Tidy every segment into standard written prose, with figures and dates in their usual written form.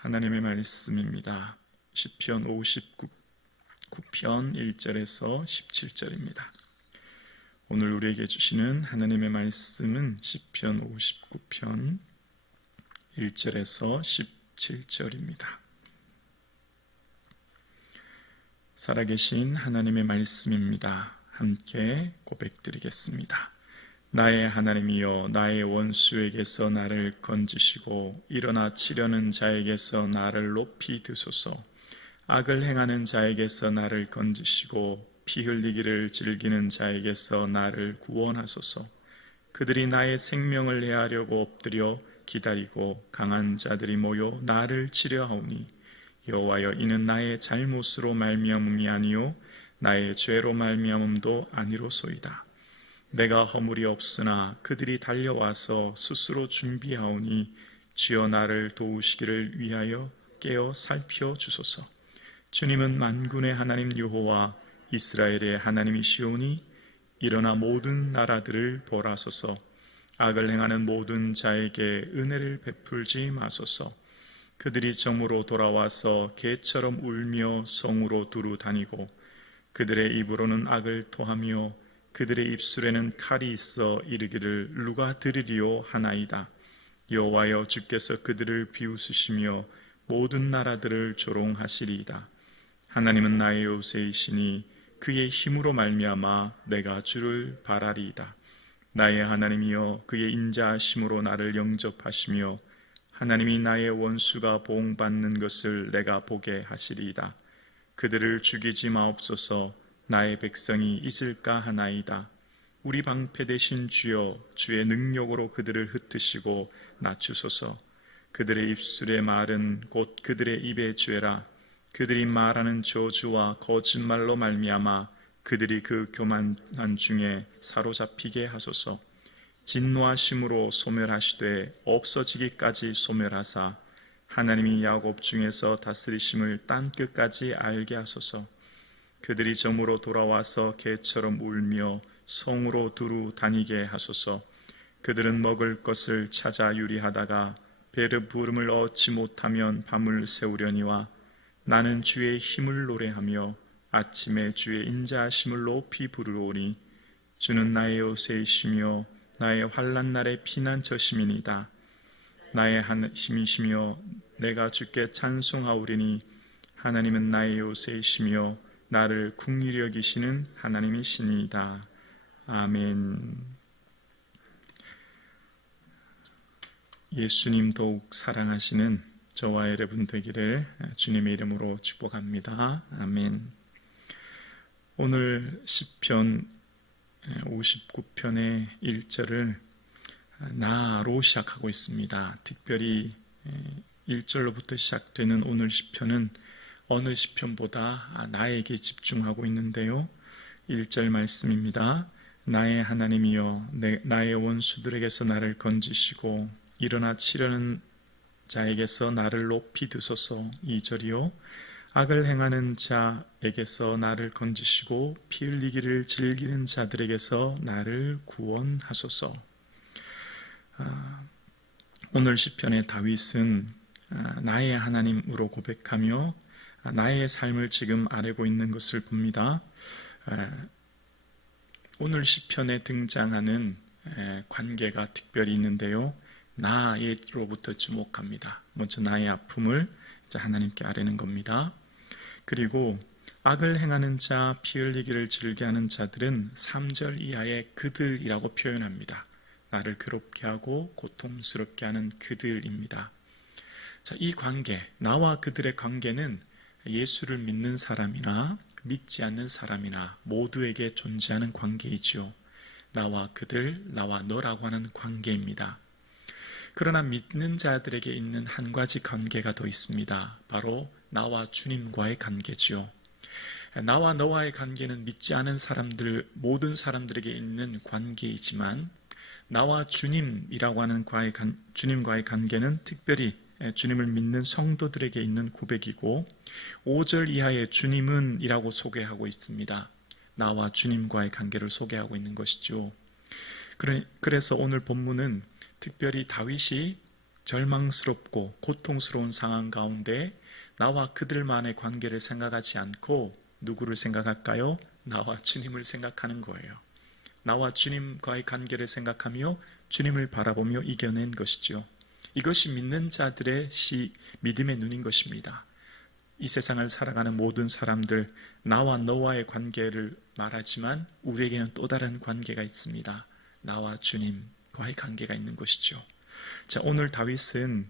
하나님의 말씀입니다. 시편 59편 1절에서 17절입니다. 오늘 우리에게 주시는 하나님의 말씀은 시편 59편 1절에서 17절입니다. 살아계신 하나님의 말씀입니다. 함께 고백드리겠습니다. 나의 하나님이여, 나의 원수에게서 나를 건지시고 일어나 치려는 자에게서 나를 높이 드소서. 악을 행하는 자에게서 나를 건지시고 피 흘리기를 즐기는 자에게서 나를 구원하소서. 그들이 나의 생명을 해하려고 엎드려 기다리고 강한 자들이 모여 나를 치려하오니, 여호와여, 이는 나의 잘못으로 말미암음이 아니요 나의 죄로 말미암음도 아니로소이다. 내가 허물이 없으나 그들이 달려와서 스스로 준비하오니, 주여 나를 도우시기를 위하여 깨어 살펴주소서. 주님은 만군의 하나님 여호와 이스라엘의 하나님이시오니, 일어나 모든 나라들을 벌하소서. 악을 행하는 모든 자에게 은혜를 베풀지 마소서. 그들이 정으로 돌아와서 개처럼 울며 성으로 두루 다니고, 그들의 입으로는 악을 토하며 그들의 입술에는 칼이 있어 이르기를 누가 들으리요 하나이다. 여호와여, 주께서 그들을 비웃으시며 모든 나라들을 조롱하시리이다. 하나님은 나의 요새이시니 그의 힘으로 말미암아 내가 주를 바라리이다. 나의 하나님이여, 그의 인자하심으로 나를 영접하시며 하나님이 나의 원수가 보응받는 것을 내가 보게 하시리이다. 그들을 죽이지 마옵소서. 나의 백성이 잊을까 하나이다. 우리 방패 되신 주여, 주의 능력으로 그들을 흩으시고 낮추소서. 그들의 입술의 말은 곧 그들의 입의 죄라. 그들이 말하는 저주와 거짓말로 말미암아 그들이 그 교만한 중에 사로잡히게 하소서. 진노하심으로 소멸하시되 없어지기까지 소멸하사, 하나님이 야곱 중에서 다스리심을 땅 끝까지 알게 하소서. 그들이 점으로 돌아와서 개처럼 울며 성으로 두루 다니게 하소서. 그들은 먹을 것을 찾아 유리하다가 배부름을 얻지 못하면 밤을 새우려니와, 나는 주의 힘을 노래하며 아침에 주의 인자하심을 높이 부르오니, 주는 나의 요새이시며 나의 환난 날의 피난처심이니이다. 나의 힘이시며 내가 주께 찬송하오리니, 하나님은 나의 요새이시며 나를 긍휼히 여기시는 하나님이시니이다. 아멘. 예수님 더욱 사랑하시는 저와 여러분 되기를 주님의 이름으로 축복합니다. 아멘. 오늘 시편 59편의 1절을 나로 시작하고 있습니다. 특별히 1절로부터 시작되는 오늘 시편은 어느 시편보다 나에게 집중하고 있는데요. 1절 말씀입니다. 나의 하나님이여, 나의 원수들에게서 나를 건지시고 일어나 치려는 자에게서 나를 높이 드소서. 2절이요. 악을 행하는 자에게서 나를 건지시고 피 흘리기를 즐기는 자들에게서 나를 구원하소서. 오늘 시편의 다윗은 나의 하나님으로 고백하며 나의 삶을 지금 아뢰고 있는 것을 봅니다. 오늘 시편에 등장하는 관계가 특별히 있는데요. 나로부터 주목합니다. 먼저 나의 아픔을 하나님께 아뢰는 겁니다. 그리고 악을 행하는 자, 피 흘리기를 즐겨하는 자들은 3절 이하의 그들이라고 표현합니다. 나를 괴롭게 하고 고통스럽게 하는 그들입니다. 자, 이 관계, 나와 그들의 관계는 예수를 믿는 사람이나 믿지 않는 사람이나 모두에게 존재하는 관계이지요. 나와 그들, 나와 너라고 하는 관계입니다. 그러나 믿는 자들에게 있는 한 가지 관계가 더 있습니다. 바로 나와 주님과의 관계지요. 나와 너와의 관계는 믿지 않은 사람들, 모든 사람들에게 있는 관계이지만, 나와 주님이라고 하는 주님과의 관계는 특별히 주님을 믿는 성도들에게 있는 고백이고, 5절 이하의 주님은 이라고 소개하고 있습니다. 나와 주님과의 관계를 소개하고 있는 것이죠. 그래서 오늘 본문은 특별히 다윗이 절망스럽고 고통스러운 상황 가운데 나와 그들만의 관계를 생각하지 않고 누구를 생각할까요? 나와 주님을 생각하는 거예요. 나와 주님과의 관계를 생각하며 주님을 바라보며 이겨낸 것이죠. 이것이 믿는 자들의 믿음의 눈인 것입니다. 이 세상을 살아가는 모든 사람들, 나와 너와의 관계를 말하지만 우리에게는 또 다른 관계가 있습니다. 나와 주님과의 관계가 있는 것이죠. 자, 오늘 다윗은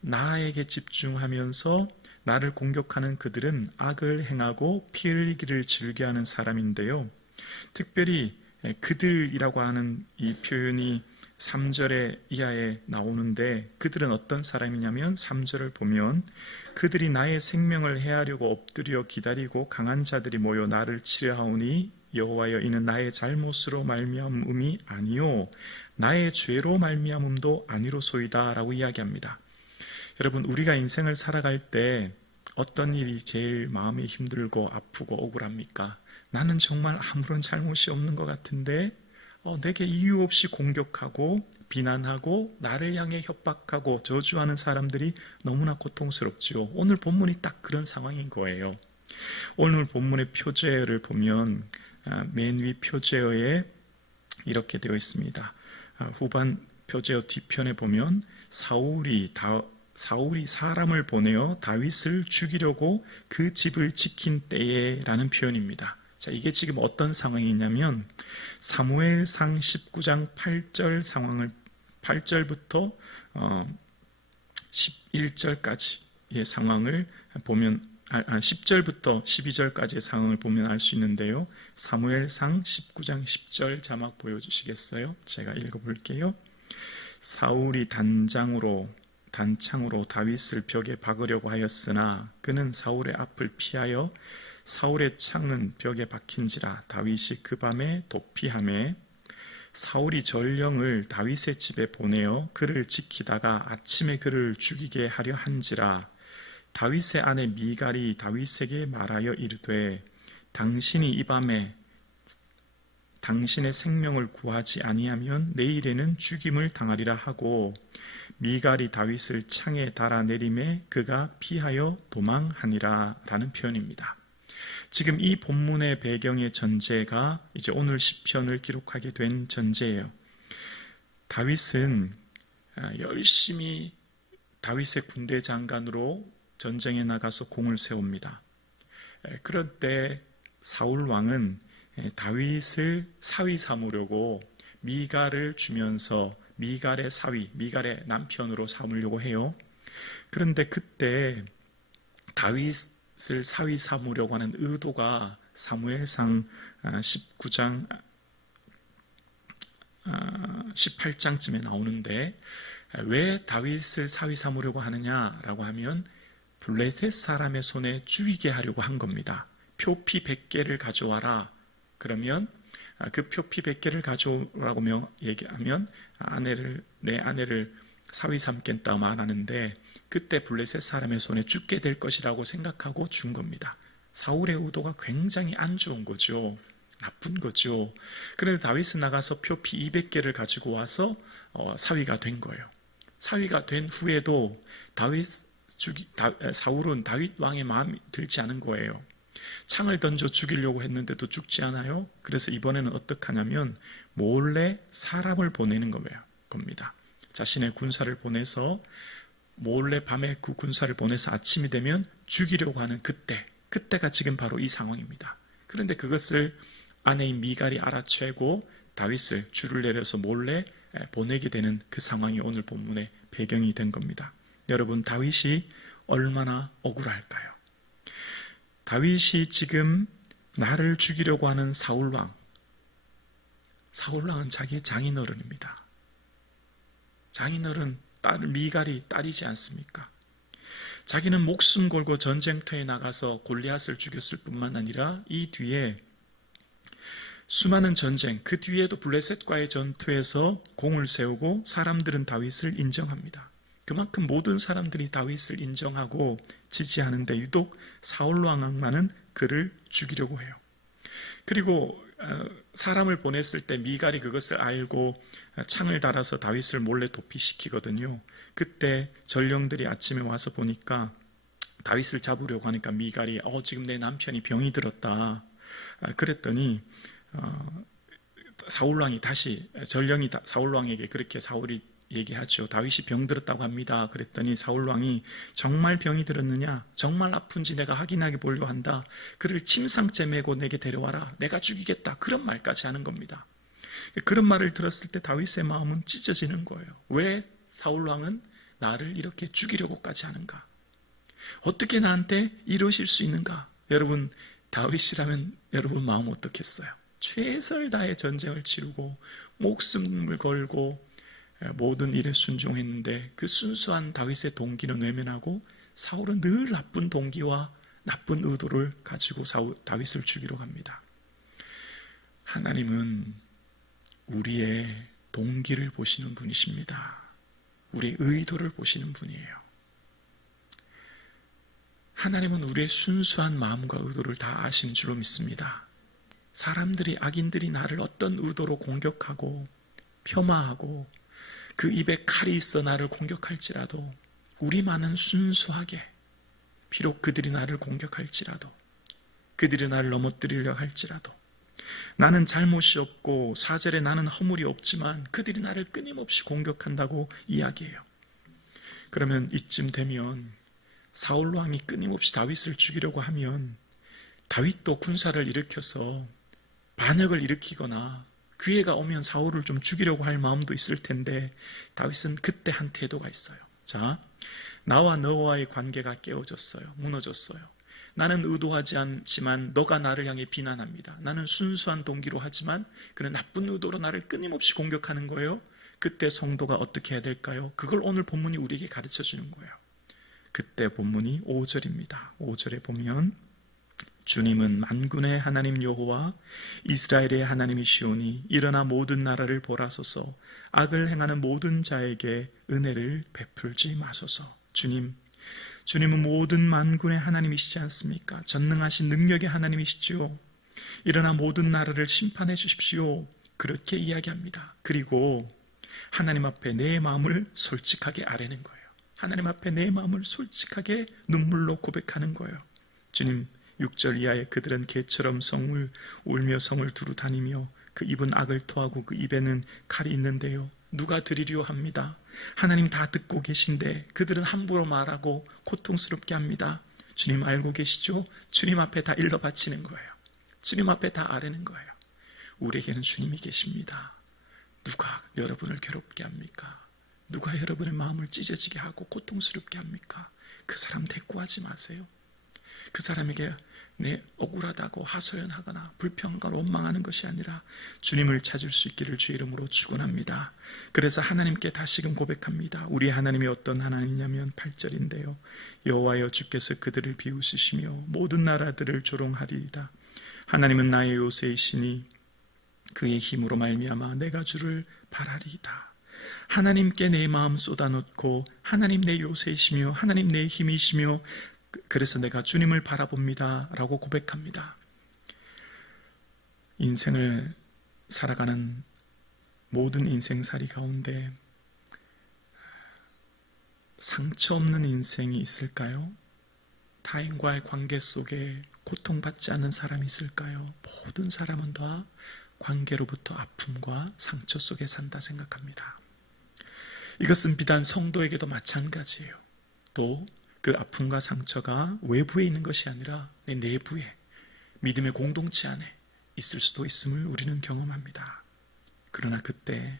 나에게 집중하면서 나를 공격하는 그들은 악을 행하고 피 흘리기를 즐겨하는 사람인데요. 특별히 그들이라고 하는 이 표현이 3절의 이하에 나오는데 그들은 어떤 사람이냐면 3절을 보면 그들이 나의 생명을 해하려고 엎드려 기다리고 강한 자들이 모여 나를 치려하오니 여호와여 이는 나의 잘못으로 말미암음이 아니요 나의 죄로 말미암음도 아니로소이다 라고 이야기합니다. 여러분, 우리가 인생을 살아갈 때 어떤 일이 제일 마음이 힘들고 아프고 억울합니까? 나는 정말 아무런 잘못이 없는 것 같은데 내게 이유 없이 공격하고 비난하고 나를 향해 협박하고 저주하는 사람들이 너무나 고통스럽지요. 오늘 본문이 딱 그런 상황인 거예요. 오늘 본문의 표제어를 보면 맨 위 표제어에 이렇게 되어 있습니다. 후반 표제어 뒤편에 보면 사울이 사람을 보내어 다윗을 죽이려고 그 집을 지킨 때에 라는 표현입니다. 자, 이게 지금 어떤 상황이냐면 사무엘상 19장 8절 상황을 8절부터 11절까지의 상황을 보면 10절부터 12절까지의 상황을 보면 알 수 있는데요. 사무엘상 19장 10절 자막 보여주시겠어요? 제가 읽어볼게요. 사울이 단창으로 다윗을 벽에 박으려고 하였으나 그는 사울의 앞을 피하여 사울의 창은 벽에 박힌지라 다윗이 그 밤에 도피하매 사울이 전령을 다윗의 집에 보내어 그를 지키다가 아침에 그를 죽이게 하려 한지라 다윗의 아내 미갈이 다윗에게 말하여 이르되 당신이 이 밤에 당신의 생명을 구하지 아니하면 내일에는 죽임을 당하리라 하고 미갈이 다윗을 창에 달아내림에 그가 피하여 도망하니라 라는 표현입니다. 지금 이 본문의 배경의 전제가 이제 오늘 시편을 기록하게 된 전제예요. 다윗은 열심히 다윗의 군대 장관으로 전쟁에 나가서 공을 세웁니다. 그럴 때 사울 왕은 다윗을 사위 삼으려고 미갈을 주면서 미갈의 사위, 미갈의 남편으로 삼으려고 해요. 그런데 그때 다윗을 사위 삼으려고 하는 의도가 사무엘상 19장 18장쯤에 나오는데 왜 다윗을 사위 삼으려고 하느냐라고 하면 블레셋 사람의 손에 죽이게 하려고 한 겁니다. 표피 100개를 가져와라. 그러면 그 표피 100개를 가져오라고 얘기하면 내 아내를 사위 삼겠다 말하는데 그때 블레셋 사람의 손에 죽게 될 것이라고 생각하고 준 겁니다. 사울의 의도가 굉장히 안 좋은 거죠. 나쁜 거죠. 그런데 다윗은 나가서 표피 200개를 가지고 와서 사위가 된 거예요. 사위가 된 후에도 사울은 다윗 왕의 마음이 들지 않은 거예요. 창을 던져 죽이려고 했는데도 죽지 않아요. 그래서 이번에는 어떻게 하냐면 몰래 사람을 보내는 겁니다. 자신의 군사를 보내서 몰래 밤에 그 군사를 보내서 아침이 되면 죽이려고 하는 그때가 지금 바로 이 상황입니다. 그런데 그것을 아내인 미갈이 알아채고 다윗을 줄을 내려서 몰래 보내게 되는 그 상황이 오늘 본문의 배경이 된 겁니다. 여러분, 다윗이 얼마나 억울할까요? 다윗이 지금 나를 죽이려고 하는 사울왕은 자기의 장인어른입니다. 장인어른 미갈이 딸이지 않습니까? 자기는 목숨 걸고 전쟁터에 나가서 골리앗을 죽였을 뿐만 아니라 이 뒤에 수많은 전쟁, 그 뒤에도 블레셋과의 전투에서 공을 세우고 사람들은 다윗을 인정합니다. 그만큼 모든 사람들이 다윗을 인정하고 지지하는데 유독 사울 왕만은 그를 죽이려고 해요. 그리고 사람을 보냈을 때 미갈이 그것을 알고 창을 달아서 다윗을 몰래 도피시키거든요. 그때 전령들이 아침에 와서 보니까 다윗을 잡으려고 하니까 미갈이 지금 내 남편이 병이 들었다. 그랬더니 사울왕이 다시 전령이 사울왕에게 그렇게 사울이 얘기하죠. 다윗이 병들었다고 합니다. 그랬더니 사울왕이 정말 병이 들었느냐? 정말 아픈지 내가 확인하게 보려 한다. 그를 침상째 메고 내게 데려와라. 내가 죽이겠다. 그런 말까지 하는 겁니다. 그런 말을 들었을 때 다윗의 마음은 찢어지는 거예요. 왜 사울왕은 나를 이렇게 죽이려고까지 하는가? 어떻게 나한테 이러실 수 있는가? 여러분, 다윗이라면 여러분 마음 어떻겠어요? 최선을 다해 전쟁을 치르고 목숨을 걸고 모든 일에 순종했는데 그 순수한 다윗의 동기는 외면하고 사울은 늘 나쁜 동기와 나쁜 의도를 가지고 다윗을 죽이러 갑니다. 하나님은 우리의 동기를 보시는 분이십니다. 우리의 의도를 보시는 분이에요. 하나님은 우리의 순수한 마음과 의도를 다 아시는 줄로 믿습니다. 악인들이 나를 어떤 의도로 공격하고 폄하하고 그 입에 칼이 있어 나를 공격할지라도 우리만은 순수하게, 비록 그들이 나를 공격할지라도, 그들이 나를 넘어뜨리려 할지라도, 나는 잘못이 없고 사절에 나는 허물이 없지만 그들이 나를 끊임없이 공격한다고 이야기해요. 그러면 이쯤 되면 사울왕이 끊임없이 다윗을 죽이려고 하면 다윗도 군사를 일으켜서 반역을 일으키거나 기회가 오면 사울을 좀 죽이려고 할 마음도 있을 텐데 다윗은 그때 한 태도가 있어요. 자, 나와 너와의 관계가 깨어졌어요. 무너졌어요. 나는 의도하지 않지만 너가 나를 향해 비난합니다. 나는 순수한 동기로 하지만 그는 나쁜 의도로 나를 끊임없이 공격하는 거예요. 그때 성도가 어떻게 해야 될까요? 그걸 오늘 본문이 우리에게 가르쳐 주는 거예요. 그때 본문이 5절입니다. 5절에 보면 주님은 만군의 하나님 여호와 이스라엘의 하나님이시오니 일어나 모든 나라를 보라소서. 악을 행하는 모든 자에게 은혜를 베풀지 마소서. 주님은 모든 만군의 하나님이시지 않습니까? 전능하신 능력의 하나님이시죠. 일어나 모든 나라를 심판해 주십시오. 그렇게 이야기합니다. 그리고 하나님 앞에 내 마음을 솔직하게 아뢰는 거예요. 하나님 앞에 내 마음을 솔직하게 눈물로 고백하는 거예요. 주님, 6절 이하에 그들은 개처럼 울며 성을 두루 다니며 그 입은 악을 토하고 그 입에는 칼이 있는데요. 누가 드리려 합니다. 하나님 다 듣고 계신데 그들은 함부로 말하고 고통스럽게 합니다. 주님 알고 계시죠? 주님 앞에 다 일러 바치는 거예요. 주님 앞에 다 아뢰는 거예요. 우리에게는 주님이 계십니다. 누가 여러분을 괴롭게 합니까? 누가 여러분의 마음을 찢어지게 하고 고통스럽게 합니까? 그 사람 대꾸하지 마세요. 그 사람에게 억울하다고 하소연하거나 불평과 원망하는 것이 아니라 주님을 찾을 수 있기를 주의 이름으로 축원합니다. 그래서 하나님께 다시금 고백합니다. 우리 하나님이 어떤 하나님이냐면 8절인데요. 여호와여 주께서 그들을 비웃으시며 모든 나라들을 조롱하리이다. 하나님은 나의 요새이시니 그의 힘으로 말미암아 내가 주를 바라리이다. 하나님께 내 마음 쏟아놓고 하나님 내 요새이시며 하나님 내 힘이시며 그래서 내가 주님을 바라봅니다 라고 고백합니다. 인생을 살아가는 모든 인생살이 가운데 상처 없는 인생이 있을까요? 타인과의 관계 속에 고통받지 않는 사람이 있을까요? 모든 사람은 다 관계로부터 아픔과 상처 속에 산다 생각합니다. 이것은 비단 성도에게도 마찬가지예요. 또 그 아픔과 상처가 외부에 있는 것이 아니라 내 내부에 믿음의 공동체 안에 있을 수도 있음을 우리는 경험합니다. 그러나 그때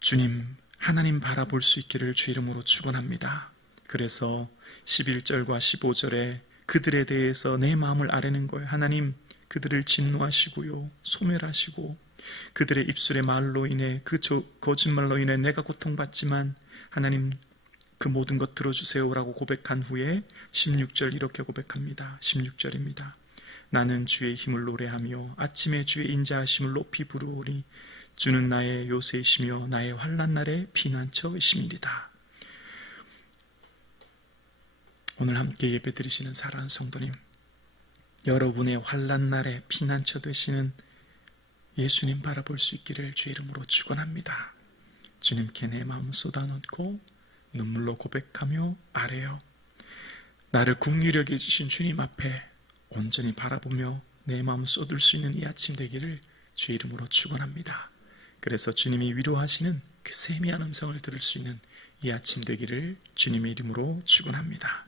주님 하나님 바라볼 수 있기를 주 이름으로 축원합니다. 그래서 11절과 15절에 그들에 대해서 내 마음을 아뢰는 거예요. 하나님 그들을 진노하시고요 소멸하시고 그들의 입술의 말로 인해 그 거짓말로 인해 내가 고통받지만 하나님 그 모든 것 들어주세요라고 고백한 후에 16절 이렇게 고백합니다. 16절입니다. 나는 주의 힘을 노래하며 아침에 주의 인자하심을 높이 부르오니 주는 나의 요새이시며 나의 환난 날의 피난처이심이리다. 오늘 함께 예배드리시는 사랑하는 성도님, 여러분의 환난 날의 피난처 되시는 예수님 바라볼 수 있기를 주의 이름으로 축원합니다. 주님께 내 마음 쏟아놓고 눈물로 고백하며 아뢰어 나를 긍휼히 여겨주신 주님 앞에 온전히 바라보며 내 마음 쏟을 수 있는 이 아침 되기를 주 이름으로 축원합니다. 그래서 주님이 위로하시는 그 세미한 음성을 들을 수 있는 이 아침 되기를 주님의 이름으로 축원합니다.